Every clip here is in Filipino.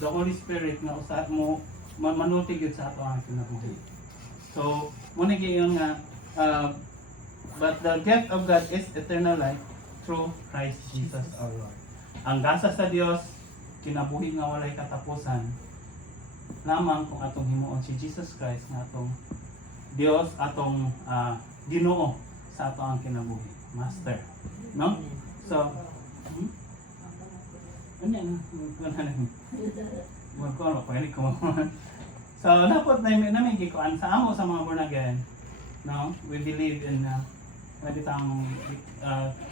the Holy Spirit nga usa mo manultig yun sa ato ang kinabuhi. So mo ni giyon nga but the gift of God is eternal life through Christ Jesus our Lord. Ang gasa sa Dios kinabuhi nga walay katapusan lamang kung atong himuon si Jesus Christ nga atong Dios atong Ginoo sa ato ang kinabuhi, Master. No? So, ano yan? Magkuhan ko, pwede ko. So, dapat namin gikuan sa amo sa mga born again. No? We believe in pwede tang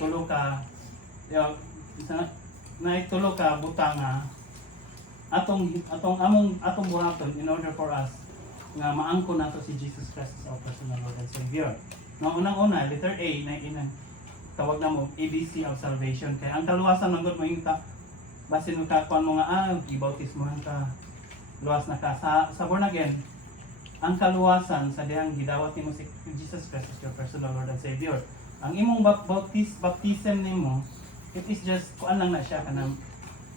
tulo ka tulo ka butang atong buhaton in order for us nga maangkon nato si Jesus Christ as our personal Lord and Savior. No, unang-una, letter A na inang tawag na mo ABC of salvation. Kaya ang kaluwasan ng God mo yung basin mo ka kuan mo nga i-bautismo ka luwas na ka sa born again. Ang kaluwasan sa dihang gidawat nimo si Jesus Christ as your personal Lord and Savior. Ang imong baptism nimo, it is just kuan lang na siya kanang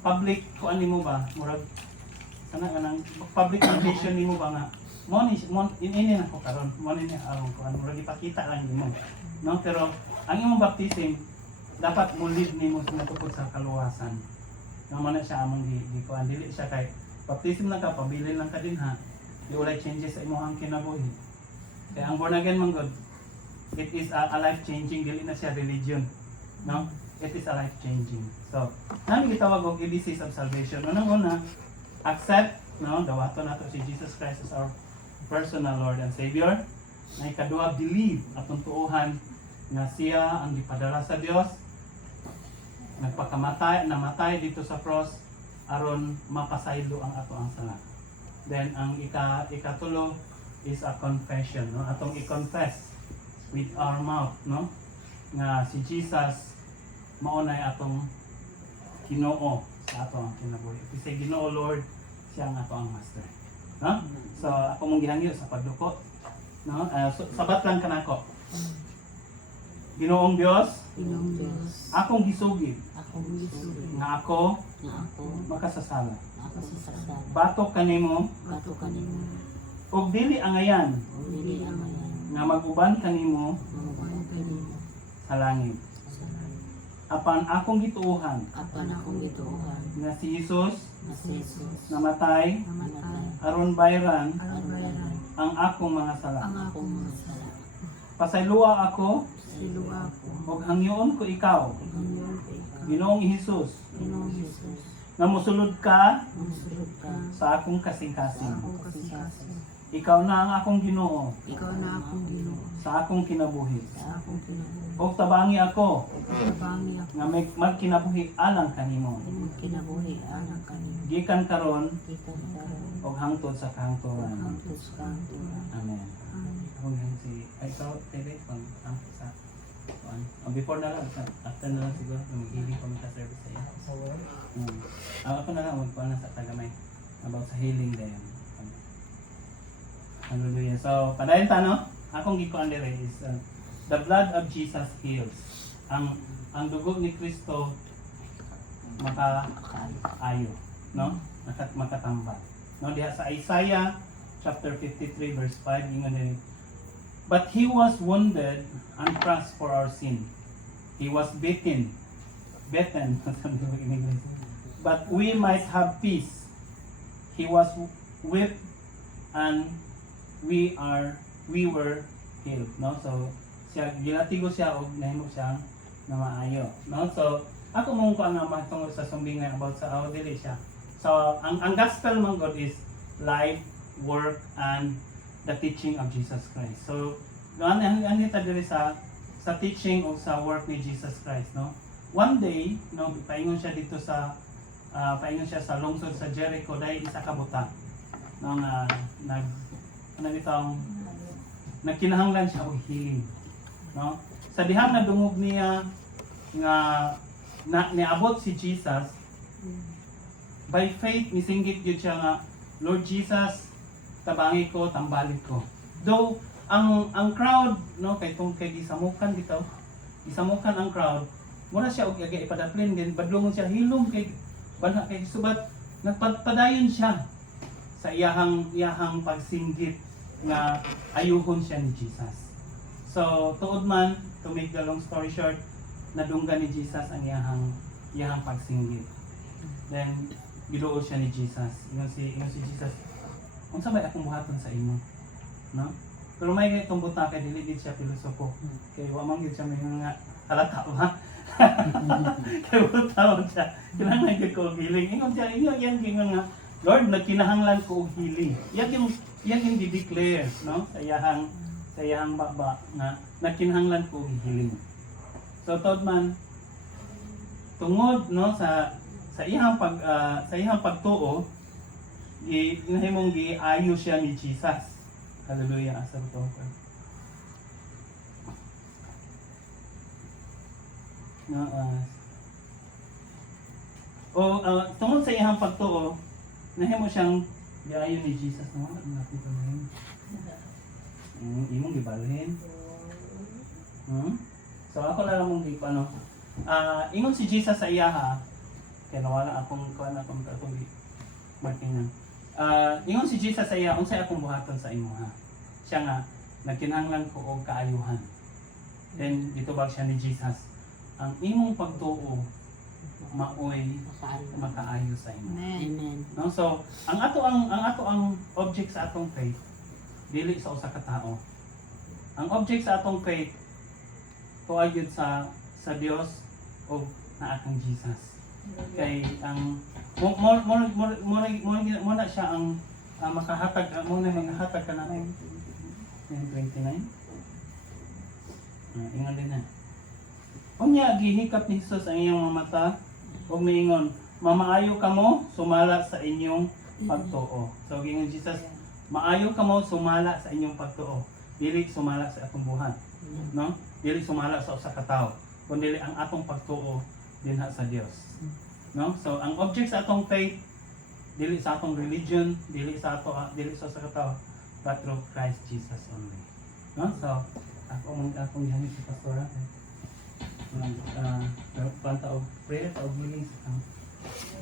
public kuan nimo ba murag sana kanang public revelation nimo ba nga ini na ko karon mo ni aron ko ano murag ipakita lang nimo no, pero ang imong baptism dapat mo lead nimo sa tungkol sa kaluwasan nga man siya among gikuan dili siya kay baptism lang ka pabilin lang ka din ha di walay changes sa imong kinabuhi. Kaya ang born again man God, it is a life changing, dili na siya religion, no, it is a life changing. So nami gitawag og ABCs of salvation. Unang-una, accept, no, dawato nato si Jesus Christ as our personal Lord and Savior. Na ikaduha, believe atong tuohan nga siya ang gipadala sa Dios, namatay dito sa cross aron mapasaylo ang ato ang sala. Then ang ikatulo is a confession, no, atong i-confess with our mouth, no, nga si Jesus mao nay atong Ginoo sa ato ang kinabuhi. If we say Ginoo Lord, siya ang ato ang master. No? So ako mong gihangyo sa pagduko, no? Sabat lang kanako. Ginoong Dios, akong gisugid nga ako makasasala. Batok kanimo ug dili angayan nga mag-uban kanimo sa langit. Apan akong gituohan nga si Jesus namatay aron bayran ang akong mga sala. Pasayloa ako ug hangyoon ko ikaw, Ginoong Hesus, nga mosulod ka sa akong kasing-kasing. Ikaw na ang akong Ginoo sa akong kinabuhi. O tabangi ako nga magkinabuhi alang kanimo. Gikan karon og hangtod sa kahangturan. Amen. Ako nga si ikaw tele pang sa before na lang, after na lang siguro mag-healing pa sa service sa iyo. Ako na lang magkuha na sa tagamay about sa healing din. Hallelujah. So, padayon ta, no? Akong gikuan dire is the blood of Jesus heals. Ang dugo ni Kristo makaayo, no? Makatambal. No, diha sa Isaiah chapter 53 verse 5 ingon din, but he was wounded and crushed for our sin. He was beaten, but we might have peace. He was whipped and we were healed, no? So siya gilatigo siya og nahimo siyang na maayo, no? So ako mong ko nga matungod sa sumbingan about sa dili siya. So ang gospel man God is life, work and the teaching of Jesus Christ. So ano ta diri sa teaching o sa work ni Jesus Christ, no? One day, no, paingon siya dito sa paingon siya sa lungsod sa Jericho dahil isa ka buta. No, nagkinahanglan siya og healing, no? Sa dihang nadungog niya nga niabot si Jesus, by faith misinggit gyud siya nga, Lord Jesus, tabangi ko, tambalik ko. Though ang crowd, no, kay gisamukan bitaw, gisamukan ang crowd, mura siya og ipadaplen din, badlongon siya hilom kay banha kay subat nagpadayon siya sa iyahang pagsinggit nga ayuhon siya ni Jesus. So tuod man, to make the long story short, nadunggan ni Jesus ang iyahang pagsinggit. Then giduol siya ni Jesus. Ingon si Jesus, unsa may akong buhaton sa imo? No? Pero may itong buta kay dili gid siya pilosofo. Kay wa man gid siya may nga halata ba? Kay buta siya. Kinahanglan gid ko og healing. Ingon siya, yan gingon nga, Lord, nagkinahanglan ko og healing. Yan yung di-declare, no? Sa iyahang baba nga nagkinahanglan ko og healing. So tod man tungod no sa iyang pagtuo, inahimong giayo siya ni Jesus. Hallelujah, asa to. No, tungod sa iyang pagtuo, nahimo siyang giayo ni Jesus, no? Nakita mo yun. Imong gibalhin. So ako na lang mong ano. Ingon si Jesus sa iyaha, kaya nawala akong markingan. Ingon si Jesus sa iya, unsay akong buhaton sa imo ha. Siya nga nagkinahanglan ko og kaayuhan. Then dito ba siya ni Jesus, ang imong pagtuo maoy makaayo sa imo. Amen. No, so ang ato ang object sa atong faith dili sa usa ka tawo. Ang object sa atong faith tuwa gyud sa Dios o na akong Jesus. Kay ang mo na siya ang makahatag mo na maghatag ka na 29. Ingon din na. Unya gihikap ni Jesus ang iyong mga mata ug miingon, mamaayo kamo sumala sa inyong pagtuo. So gingon Jesus, maayo kamo sumala sa inyong pagtuo. Dili sumala sa atong buhat. No? Dili sumala sa usa ka tawo, kundi ang atong pagtuo dinha sa Dios. No? So ang object sa atong faith dili sa atong religion, dili sa usa ka tawo, but through Christ Jesus only. No? So akong gihanip si pastora. Panta og prayer o healing sa